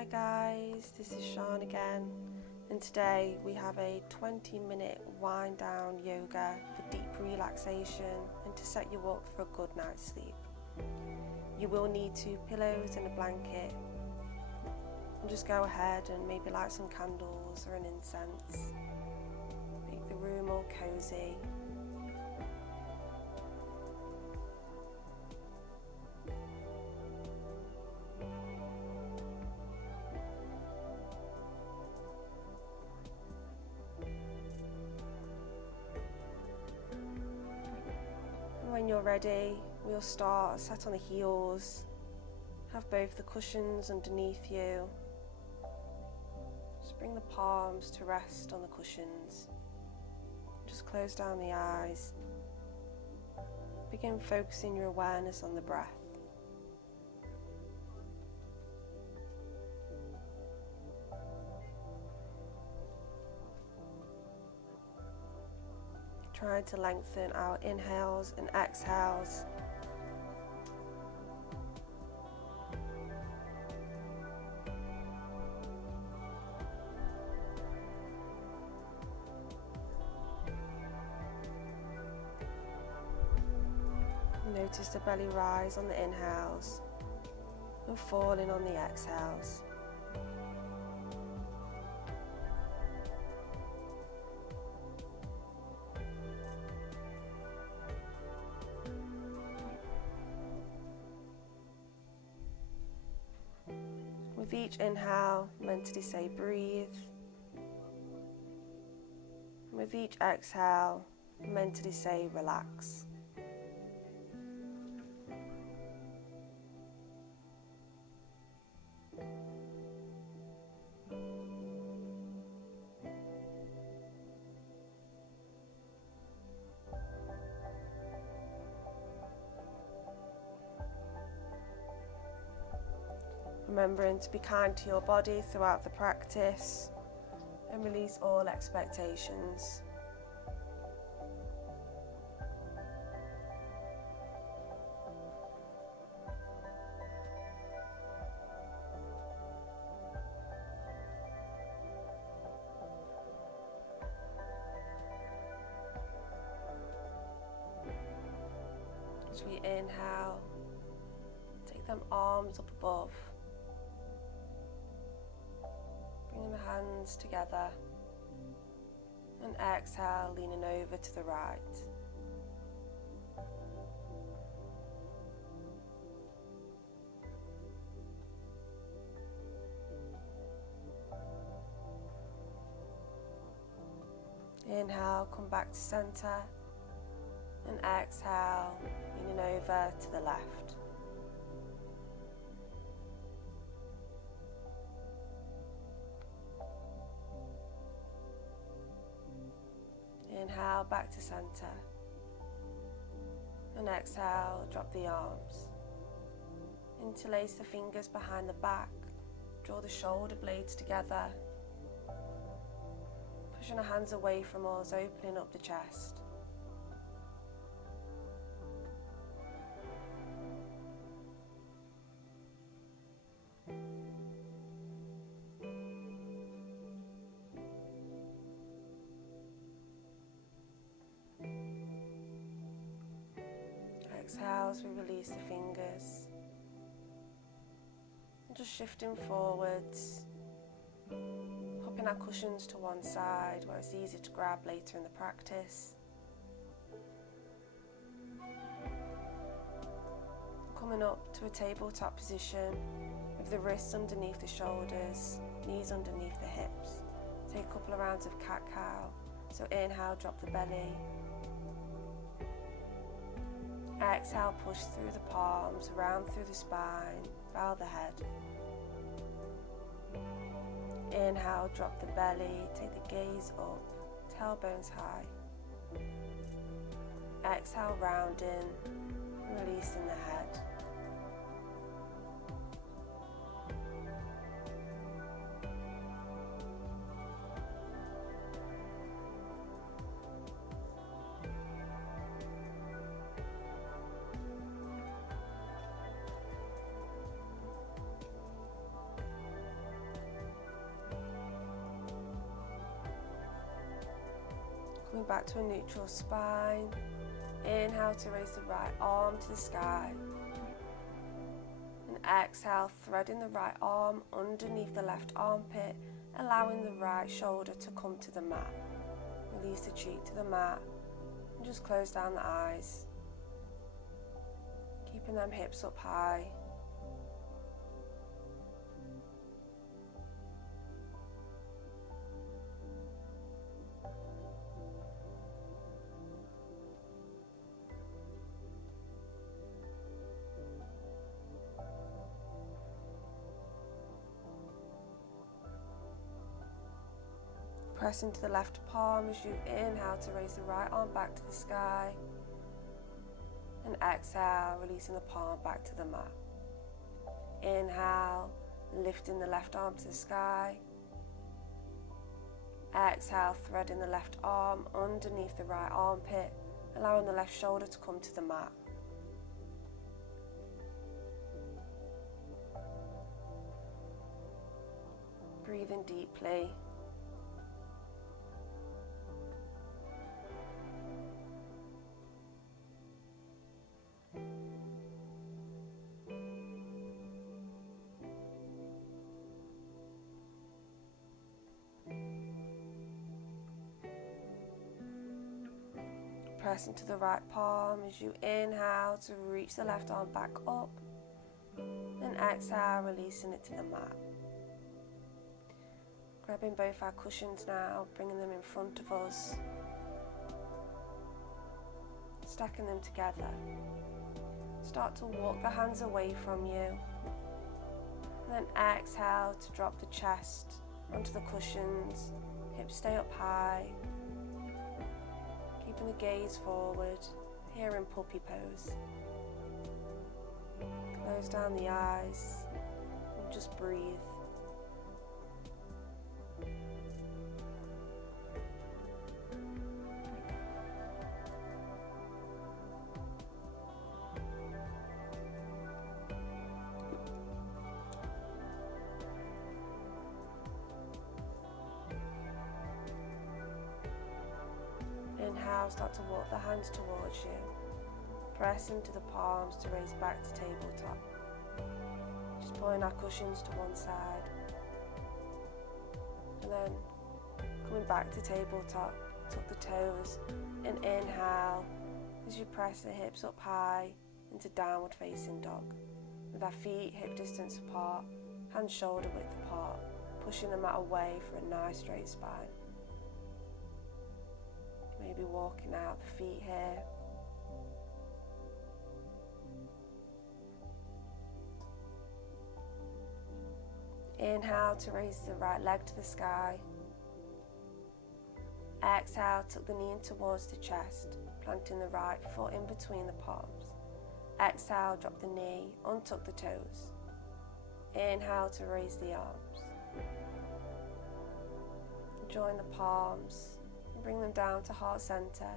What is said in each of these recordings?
Hi guys, this is Sian again, and today we have a 20-minute wind down yoga for deep relaxation and to set you up for a good night's sleep. You will need 2 pillows and a blanket, and just go ahead and maybe light some candles or an incense. Make the room all cozy. When you're ready, we'll start sat on the heels. Have both the cushions underneath you. Just bring the palms to rest on the cushions. Just close down the eyes. Begin focusing your awareness on the breath. Trying to lengthen our inhales and exhales. Notice the belly rise on the inhales and falling on the exhales. With each inhale, mentally say breathe. With each exhale, mentally say relax. Remembering to be kind to your body throughout the practice and release all expectations. As we inhale, take them arms up above. Bringing the hands together, and exhale, leaning over to the right. Inhale, come back to center, and exhale, leaning over to the left. Inhale, back to center, and exhale, drop the arms. Interlace the fingers behind the back, draw the shoulder blades together, pushing the hands away from us, opening up the chest. Exhale as we release the fingers. And just shifting forwards, popping our cushions to one side where it's easy to grab later in the practice. Coming up to a tabletop position with the wrists underneath the shoulders, knees underneath the hips. Take a couple of rounds of cat-cow. So inhale, drop the belly. Exhale, push through the palms, round through the spine, bow the head. Inhale, drop the belly, take the gaze up, tailbones high. Exhale, rounding, releasing the head. Coming back to a neutral spine. Inhale to raise the right arm to the sky. And exhale, threading the right arm underneath the left armpit, allowing the right shoulder to come to the mat. Release the cheek to the mat and just close down the eyes. Keeping them hips up high. Press into the left palm as you inhale to raise the right arm back to the sky. And exhale, releasing the palm back to the mat. Inhale, lifting the left arm to the sky. Exhale, threading the left arm underneath the right armpit, allowing the left shoulder to come to the mat. Breathing deeply. Press into the right palm as you inhale to reach the left arm back up. And exhale, releasing it to the mat. Grabbing both our cushions now, bringing them in front of us. Stacking them together. Start to walk the hands away from you. And then exhale to drop the chest onto the cushions. Hips stay up high. Keeping the gaze forward, here in puppy pose. Close down the eyes and just breathe. Inhale, start to walk the hands towards you. Press into the palms to raise back to tabletop. Just pulling our cushions to one side. And then coming back to tabletop, tuck the toes and inhale as you press the hips up high into downward facing dog. With our feet hip distance apart, hands shoulder width apart, pushing the mat away for a nice straight spine. Maybe walking out the feet here. Inhale to raise the right leg to the sky. Exhale, tuck the knee in towards the chest, planting the right foot in between the palms. Exhale, drop the knee, untuck the toes. Inhale to raise the arms. Join the palms. Bring them down to heart center.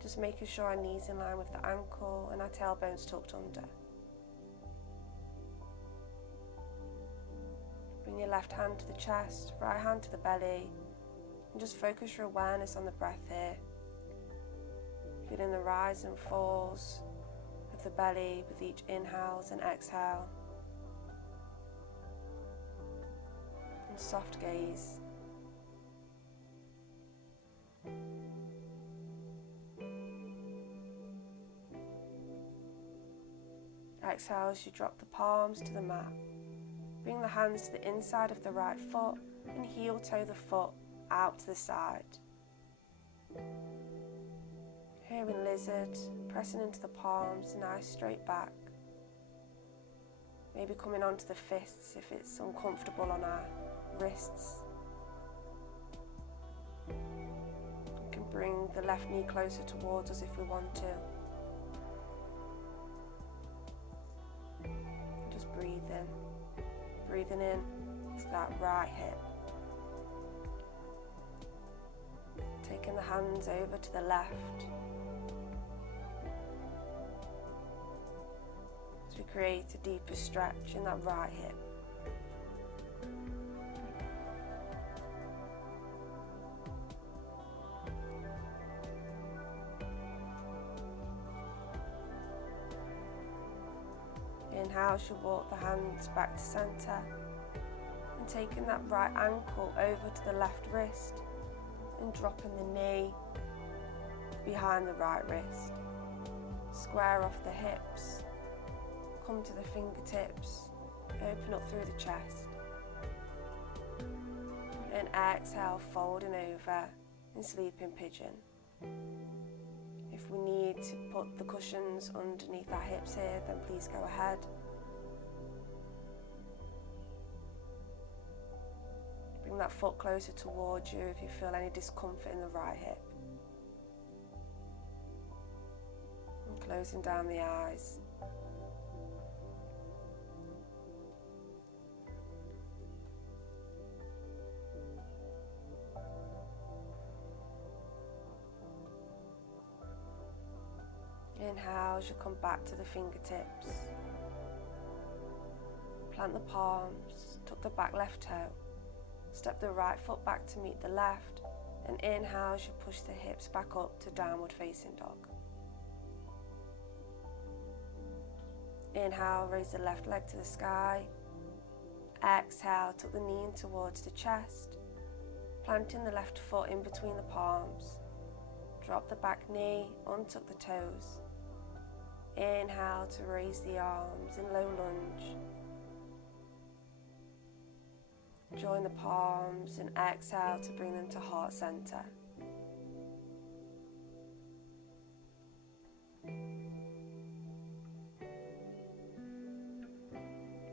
Just making sure our knees in line with the ankle and our tailbones tucked under. Bring your left hand to the chest, right hand to the belly, and just focus your awareness on the breath here. Feeling the rise and falls of the belly with each inhales and exhale. And soft gaze. Exhale as you drop the palms to the mat. Bring the hands to the inside of the right foot and heel toe the foot out to the side. Here in lizard, pressing into the palms, nice straight back. Maybe coming onto the fists if it's uncomfortable on our wrists. We can bring the left knee closer towards us if we want to. Breathing in to that right hip. Taking the hands over to the left. As we create a deeper stretch in that right hip. as you walk the hands back to centre and taking that right ankle over to the left wrist and dropping the knee behind the right wrist. Square off the hips, come to the fingertips, open up through the chest. And exhale, folding over in sleeping pigeon. If we need to put the cushions underneath our hips here, then please go ahead. Bring that foot closer towards you if you feel any discomfort in the right hip. And closing down the eyes. Inhale as you come back to the fingertips. Plant the palms, tuck the back left toe. Step the right foot back to meet the left, and inhale as you push the hips back up to downward facing dog. Inhale, raise the left leg to the sky. Exhale, tuck the knee in towards the chest, planting the left foot in between the palms. Drop the back knee, untuck the toes. Inhale to raise the arms in low lunge. Join the palms and exhale to bring them to heart center.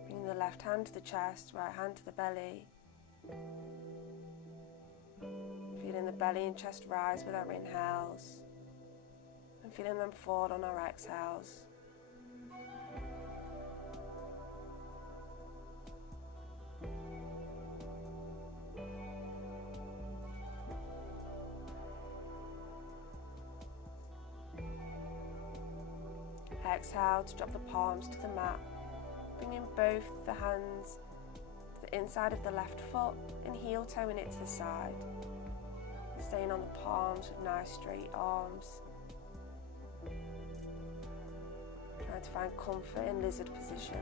Bring the left hand to the chest, right hand to the belly. Feeling the belly and chest rise with our inhales and feeling them fall on our exhales. Exhale to drop the palms to the mat, bringing both the hands to the inside of the left foot and heel toeing it to the side. Staying on the palms with nice straight arms. Trying to find comfort in lizard position.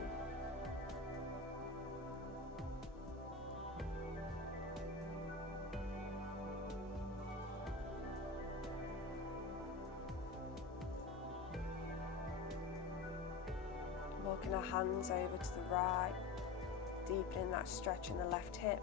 Walking our hands over to the right, deepening that stretch in the left hip.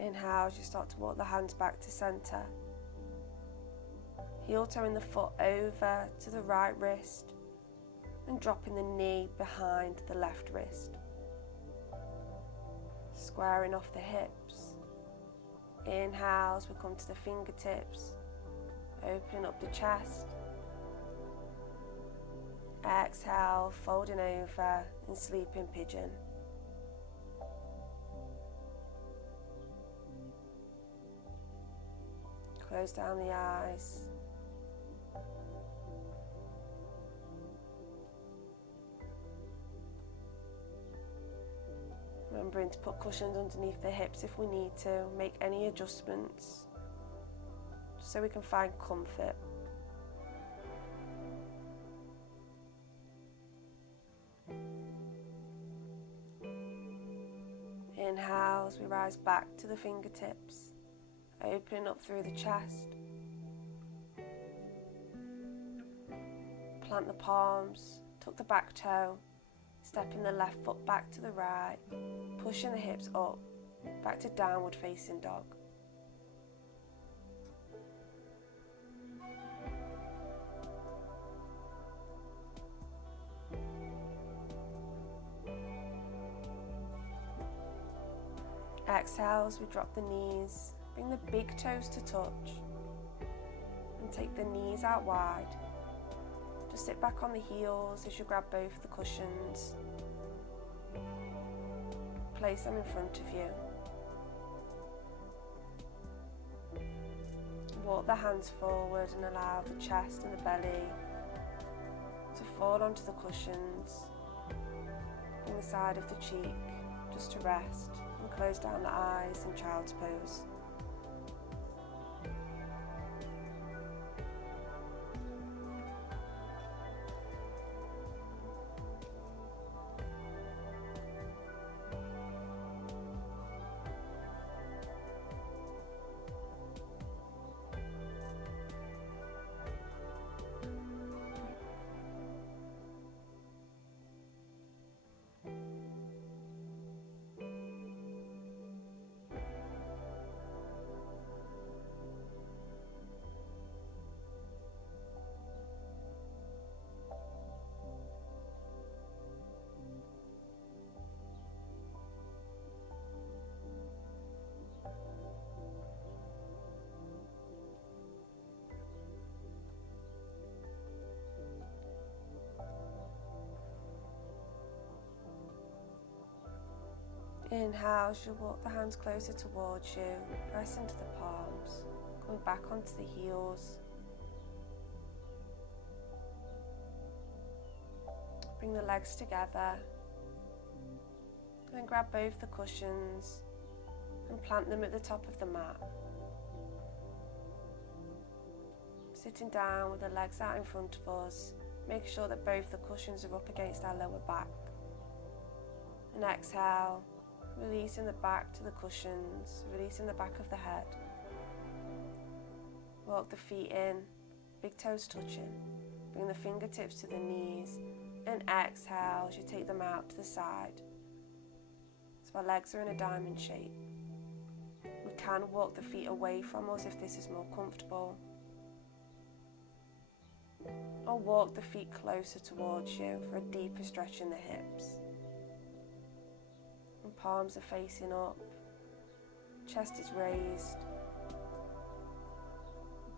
Inhale as you start to walk the hands back to center. Heel toeing the foot over to the right wrist and dropping the knee behind the left wrist. Squaring off the hips. Inhale as we come to the fingertips, opening up the chest. Exhale, folding over in sleeping pigeon. Close down the eyes. Remembering to put cushions underneath the hips if we need to, make any adjustments, just so we can find comfort. Inhale as we rise back to the fingertips. Opening up through the chest. Plant the palms, tuck the back toe, stepping the left foot back to the right, pushing the hips up, back to downward facing dog. Exhale as we drop the knees. Bring the big toes to touch and take the knees out wide. Just sit back on the heels as you grab both the cushions place them in front of you. Walk the hands forward and allow the chest and the belly to fall onto the cushions. Bring the side of the cheek just to rest, and close down the eyes in child's pose. Inhale as you walk the hands closer towards you, press into the palms, coming back onto the heels. Bring the legs together, and then grab both the cushions and plant them at the top of the mat. Sitting down with the legs out in front of us, make sure that both the cushions are up against our lower back. And exhale, releasing the back to the cushions, releasing the back of the head. Walk the feet in, big toes touching. Bring the fingertips to the knees, and exhale as you take them out to the side. So our legs are in a diamond shape. We can walk the feet away from us if this is more comfortable, or walk the feet closer towards you for a deeper stretch in the hips. And palms are facing up, chest is raised.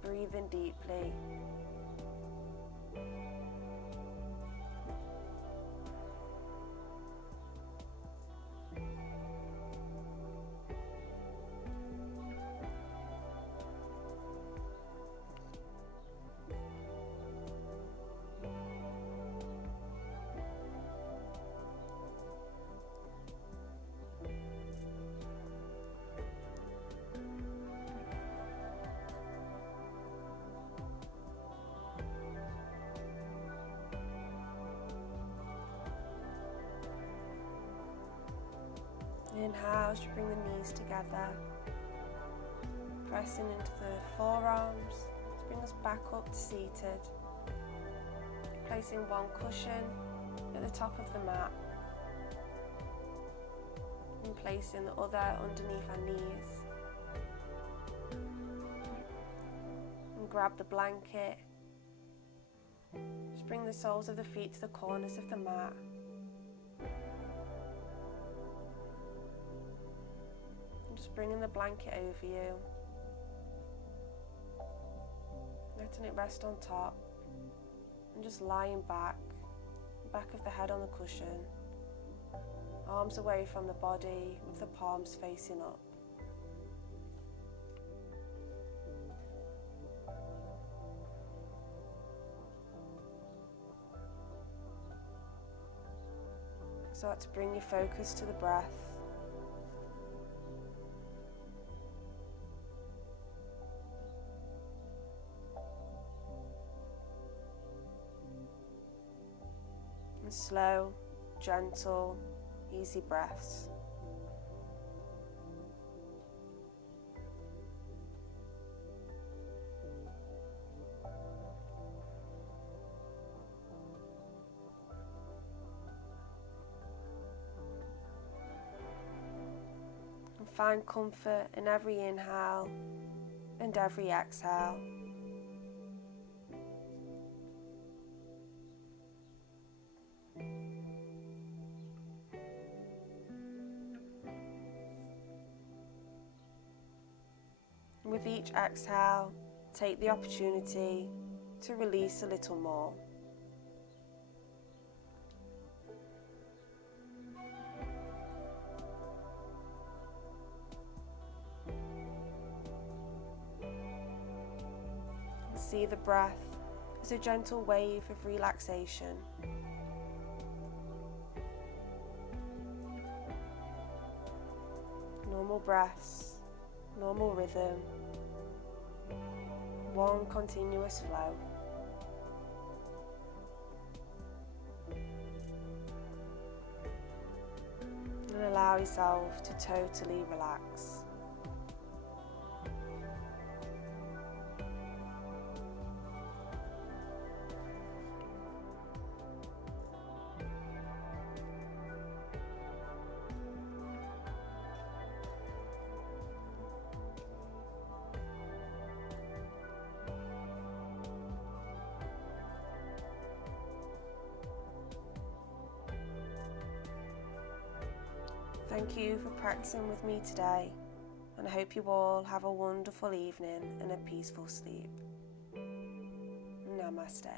Breathing deeply. Inhale as you bring the knees together, pressing into the forearms to bring us back up to seated. Placing one cushion at the top of the mat and placing the other underneath our knees. And grab the blanket. Just bring the soles of the feet to the corners of the mat. Just bringing the blanket over you, letting it rest on top, and just lying back of the head on the cushion, arms away from the body with the palms facing up. Start to bring your focus to the breath. And slow, gentle, easy breaths. And find comfort in every inhale and every exhale. With each exhale, take the opportunity to release a little more. See the breath as a gentle wave of relaxation. Normal breaths, normal rhythm, one continuous flow. And allow yourself to totally relax. Thank you for practicing with me today, and I hope you all have a wonderful evening and a peaceful sleep. Namaste.